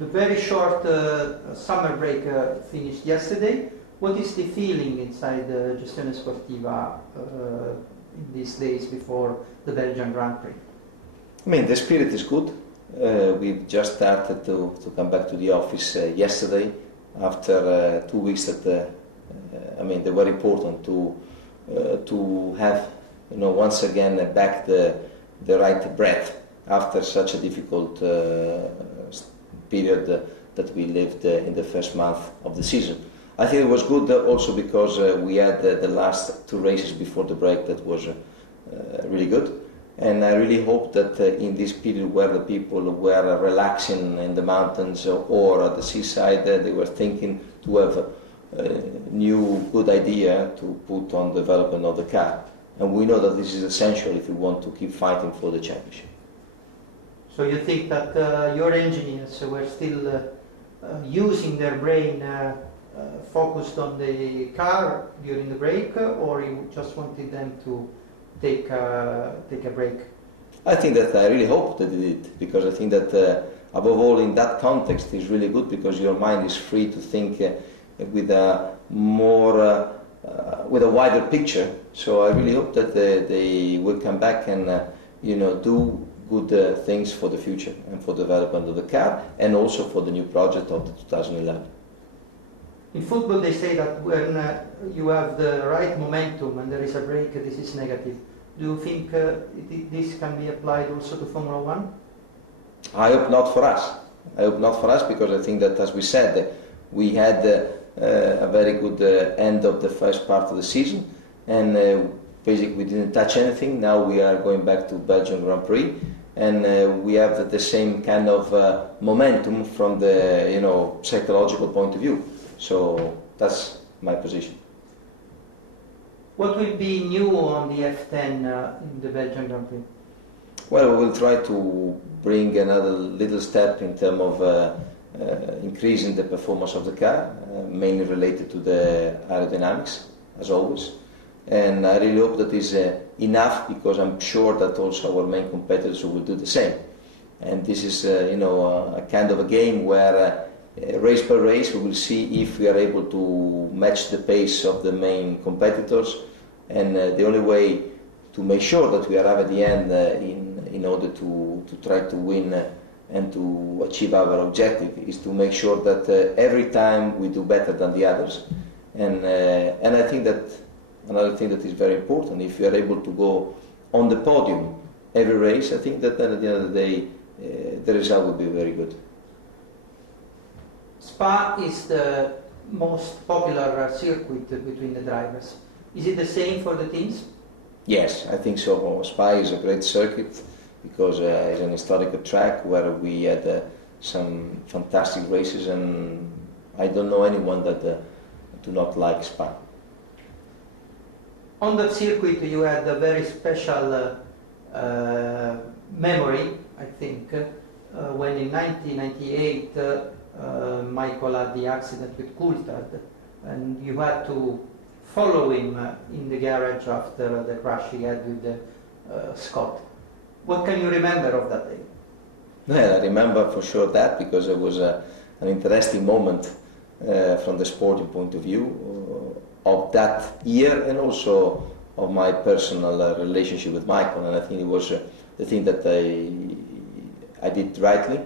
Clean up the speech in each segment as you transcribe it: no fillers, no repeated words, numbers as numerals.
The very short summer break finished yesterday. What is the feeling inside the Gestione Sportiva in these days before the Belgian Grand Prix? I mean, the spirit is good. We've just started to come back to the office yesterday after 2 weeks that, I mean, they were important to have, you know, once again back the right breath after such a difficult period that we lived in the first month of the season. I think it was good also because we had the last 2 races before the break that was really good. And I really hope that in this period where the people were relaxing in the mountains or at the seaside, they were thinking to have a new good idea to put on the development of the car. And we know that this is essential if we want to keep fighting for the championship. So you think that your engineers were still using their brain focused on the car during the break, or you just wanted them to take a break? I think that I really hope that they did, because I think that above all in that context is really good, because your mind is free to think with a more with a wider picture. So I really hope that they will come back and you know, do good things for the future and for the development of the car and also for the new project of the 2011. In football they say that when you have the right momentum and there is a break, this is negative. Do you think this can be applied also to Formula One? I hope not for us. I hope not for us, because I think that, as we said, we had a very good end of the first part of the season, and basically we didn't touch anything. Now we are going back to Belgium Grand Prix, and we have the same kind of momentum from the, you know, psychological point of view. So that's my position. What will be new on the F10 in the Belgian Grand Prix? Well, we will try to bring another little step in terms of increasing the performance of the car, mainly related to the aerodynamics, as always. And I really hope that is enough, because I'm sure that also our main competitors will do the same. And this is, you know, a kind of a game where race by race we will see if we are able to match the pace of the main competitors. And the only way to make sure that we arrive at the end in order to try to win and to achieve our objective is to make sure that every time we do better than the others. And I think that another thing that is very important, if we are able to go on the podium every race, I think that then at the end of the day the result will be very good. Spa is the most popular circuit between the drivers. Is it the same for the teams? Yes, I think so. Spa is a great circuit because it's an historical track where we had some fantastic races, and I don't know anyone that do not like Spa. On that circuit you had a very special memory, I think, when in 1998 Michael had the accident with Coulthard, and you had to follow him in the garage after the crash he had with Scott. What can you remember of that day? Well, I remember for sure that, because it was an interesting moment from the sporting point of view of that year, and also of my personal relationship with Michael. And I think it was the thing that I did rightly.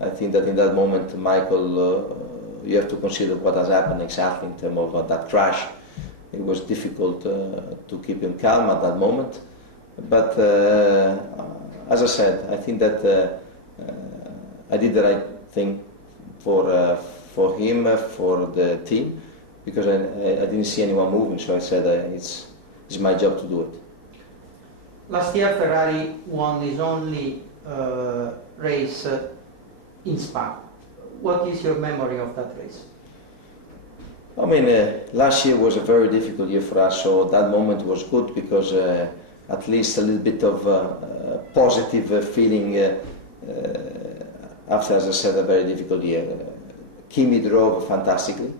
I think that in that moment, Michael, you have to consider what has happened exactly in terms of that crash. It was difficult to keep him calm at that moment. But as I said, I think that I did the right thing for him, for the team, because I didn't see anyone moving, so I said it's my job to do it. Last year Ferrari won his only race in Spa. What is your memory of that race? I mean, last year was a very difficult year for us, so that moment was good, because at least a little bit of positive feeling after, as I said, a very difficult year. Kimi drove fantastically.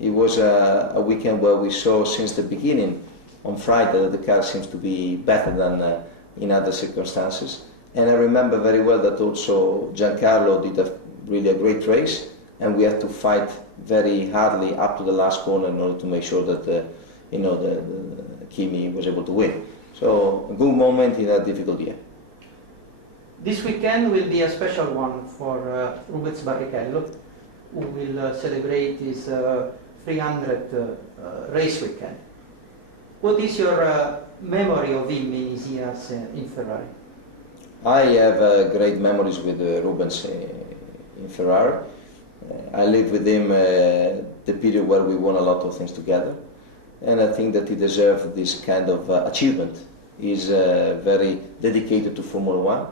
It was a weekend where we saw since the beginning on Friday that the car seems to be better than in other circumstances. And I remember very well that also Giancarlo really a great race, and we had to fight very hardly up to the last corner in order to make sure that the Kimi was able to win. So a good moment in a difficult year. This weekend will be a special one for Rubens Barrichello, who will celebrate his 300th race weekend. What is your memory of him in his years in Ferrari? I have great memories with Rubens in Ferrari. I lived with him the period where we won a lot of things together, and I think that he deserves this kind of achievement. He's very dedicated to Formula One.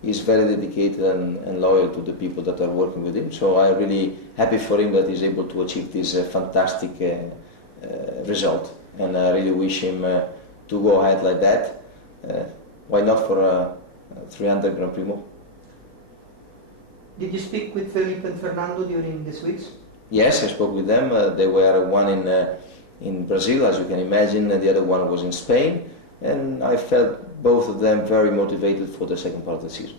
He's very dedicated and loyal to the people that are working with him. So I'm really happy for him that he's able to achieve this fantastic result. And I really wish him to go ahead like that. Why not for a 300 Grand Prix more? Did you speak with Felipe and Fernando during these weeks? Yes, I spoke with them. They were one in Brazil, as you can imagine, and the other one was in Spain. And I felt both of them very motivated for the second part of the season.